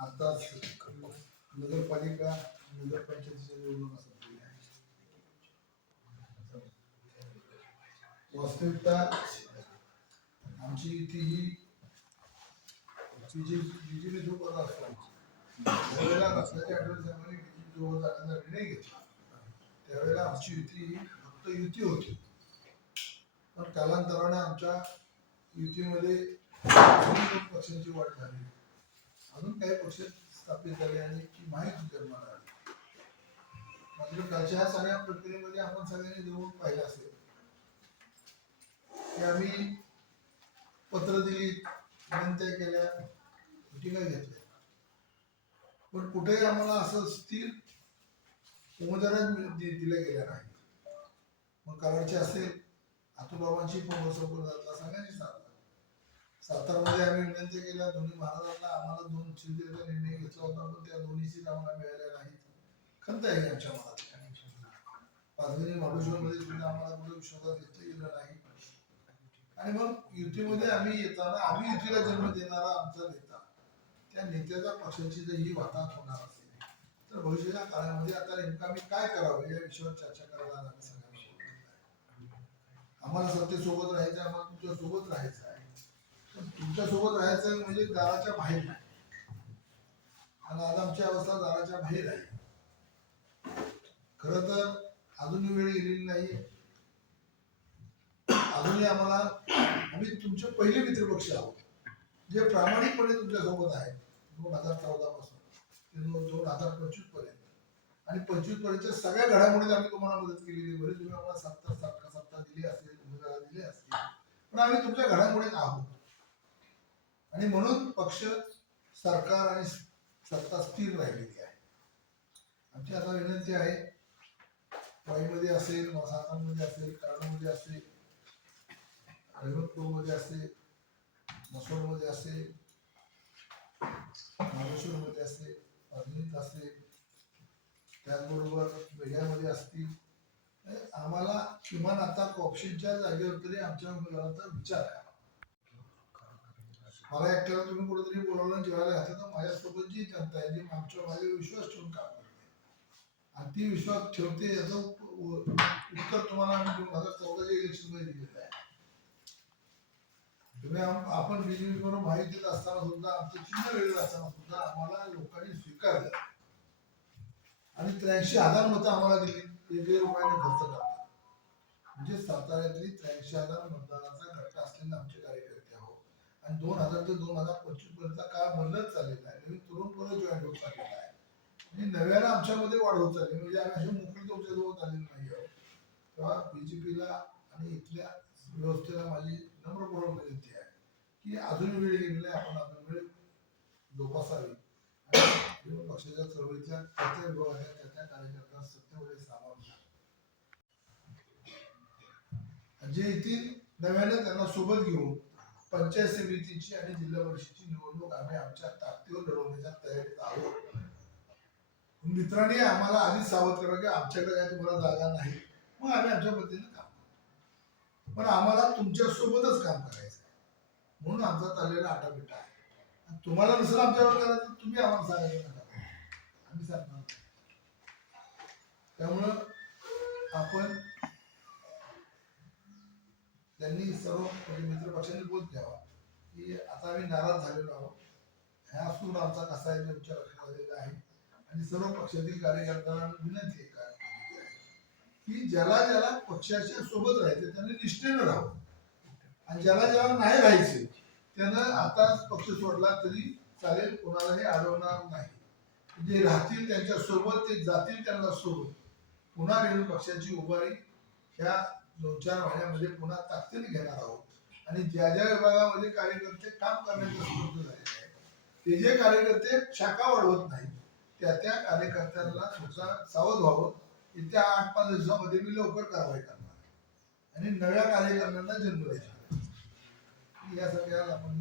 आताच नगरपालिका नगरपंचायतीच्या निवडणुका संपलेल्या आहेत. वास्तविकता आमची इथे ही बीजेपी सोबत असतो त्यावेळेला रस्त्याच्या आठवड्याप्रमाणे बीजेपी सोबत जाण्याचा निर्णय घेतला. त्यावेळेला आमची युती फक्त युती होती, पण कालांतराने आमच्या युतीमध्ये पक्षांची वाढ झाली, अजून काही पक्ष स्थापित झाले आणि माहिती निर्माण झाली. मात्र कालच्या ह्या सगळ्या प्रक्रियेमध्ये आपण सगळ्यांनी जवळ पाहिलं असेल की आम्ही पत्र दिली, विनंत्या केल्या, मिटिंगा घेतल्या, पण कुठेही आम्हाला असं स्थिर उमेदवार दिल्या गेल्या नाही. मग कराडचे असेल, आतुबाबांची पण सगळ्यांनी सातारामध्ये आम्ही विनंती केल्या दोन्ही महाराजांना. आम्हाला 2 शिंदेचा निर्णय घेतला होता, पण त्या दोन्ही सीट आम्हाला मिळाल्या नाहीत. खंत आहे आमच्या मनात. पाचगणी महाबळेश्वरमध्ये सुद्धा आम्हाला कुठे विश्वासात घेतलं गेलं नाही. आणि मग युतीमध्ये आम्ही येताना आम्ही युतीला जन्म देणारा आमचा नेता, त्या नेत्याच्या पक्षाची जर ही वाताहत होणार असेल तर भविष्याच्या काळामध्ये आता नेमकं आम्ही काय करावं या विषयावर चर्चा करायला आम्ही सगळ्यांना. आम्हाला सत्तेसोबत राहायचं, आम्हाला तुमच्या सोबत राहायचं आहे, पण तुमच्या सोबत राहायचं म्हणजे दाराच्या बाहेर नाही. आणि आज आमची अवस्था दाराच्या बाहेर आहे. खरं तर अजूनही वेळ गेलेली नाही. अजूनही आम्ही तुमचे पहिले मित्रपक्ष आहोत, जे प्रामाणिकपणे तुमच्या सोबत आहेत 2014 पासून ते 2025 पर्यंत. आणि 25 पर्यंतच्या सगळ्या घडामोडीत आम्ही तुम्हाला मदत केलेली. बरी तुम्ही आम्हाला सत्ता दिली असेल, उमेदवार दिले असतील, पण आम्ही तुमच्या घडामोडीत आहोत. आणि म्हणून पक्ष, सरकार आणि सत्ता स्थिर राहिलेली आहे. आमची आता विनंती आहे, वाईमध्ये असेल, सातारमध्ये असेल, कराडमध्ये असेल, रहिमतपूरमध्ये असेल, मसोडमध्ये असेल, महाबळेश्वरमध्ये असेल, पाचगणीत असेल, त्याचबरोबर वेगळ्यामध्ये असतील, आम्हाला किमान आता ऑप्शनच्या जागेवर तरी आमच्या उमेदवाराचा विचार करा. मला एकट्याला तुम्ही कुठेतरी बोलावलं जेवायला घातलं तर माझ्यासोबत जी जनता आहे, जी आमच्या माझ्यावर विश्वास ठेवून काम करते आणि ती विश्वास ठेवते, याचं उत्तर तुम्हाला आम्ही 2014च्या इलेक्शन मध्ये दिलेलं आहे. तुम्ही आपण बीजेपी बरोबर माहितीत असताना सुद्धा, आमचं चिन्ह वेगळं असताना सुद्धा आम्हाला लोकांनी स्वीकारलं आणि 83,000 मतं आम्हाला दिली. वेगवेगळ्या रुपयाने खर्च करतात. म्हणजे साताऱ्यातली 83,000 मतदानाचा घटका असलेले आमचे कार्यकर्ते आहोत. आणि 2000 ते 2025 पर्यंत काळ बदलत चाललेला आहे. नवीन तरुण पोरं जॉईन होत चाललेला आहे आणि नव्यानं आमच्यामध्ये वाढ होत चालली. म्हणजे आम्ही अशी मोकळी तुमच्या जवळ आलेली नाही आहोत. तेव्हा बीजेपीला आणि इथल्या व्यवस्थेला माझी नम्रपूर्वक विनंती आहे की अजून वेळ गेलेला आहे, आपण अजून वेळ जोपासावी आणि पक्षाच्या चळवळीतल्या त्या विभागाच्या त्या कार्यकर्त्यांना सत्तेमध्ये सामावून जे येथील नव्याने त्यांना सोबत घेऊन पंचायत समितीची आणि जिल्हा परिषदेची निवडणूक आम्ही आमच्या ताकदीवर लढवण्याच्या तयारीत आहोत. मित्रांनी आम्हाला आधीच सावध करा की आमच्याकडे काय तुम्हाला जागा नाही, मग आम्ही आमच्या पद्धतीने काम करू, पण आम्हाला तुमच्या सोबतच काम करायचं आहे. म्हणून आमचा चाललेला आटापिटा आहे. तुम्हाला नसेल आमच्यावर करायचं, तुम्ही आम्हाला सांगायचं नका, आम्ही सांगणार. त्यामुळं आपण त्यांनी सर्व मित्र पक्षांनी बोध घ्यावा की आता आम्ही नाराज झालेलो आहोत. ह्या सूर आमचा कसा आहे तुमच्या लक्षात आलेला आहे. आणि सर्व पक्षातील कार्यकर्त्यांना विनंती आहे की ज्याला ज्याला पक्षाच्या सोबत राहायचं त्यांनी निष्ठेनं राहावं आणि ज्याला ज्याला नाही राहायचे त्यानं आता पक्ष सोडला तरी चालेल, कोणालाही अडवणार नाही. जे राहतील त्यांच्या सोबत, ते जातील त्यांना सोबत, पुन्हा नवीन पक्षाची उभारी ह्या 2-4 महिन्यामध्ये पुन्हा ताकदीने घेणार आहोत. आणि ज्या ज्या विभागामध्ये कार्यकर्ते काम करण्याचे स्फूर्त झालेले आहेत, ते जे कार्यकर्ते शाखा वाढवत नाही, त्या त्या कार्यकर्त्यांना सुद्धा सावध व्हावं. येत्या 8-5 दिवसामध्ये मी लवकर कारवाई करणार आणि नव्या कार्यकर्त्यांना जन्म देणार. या सगळ्याला आपण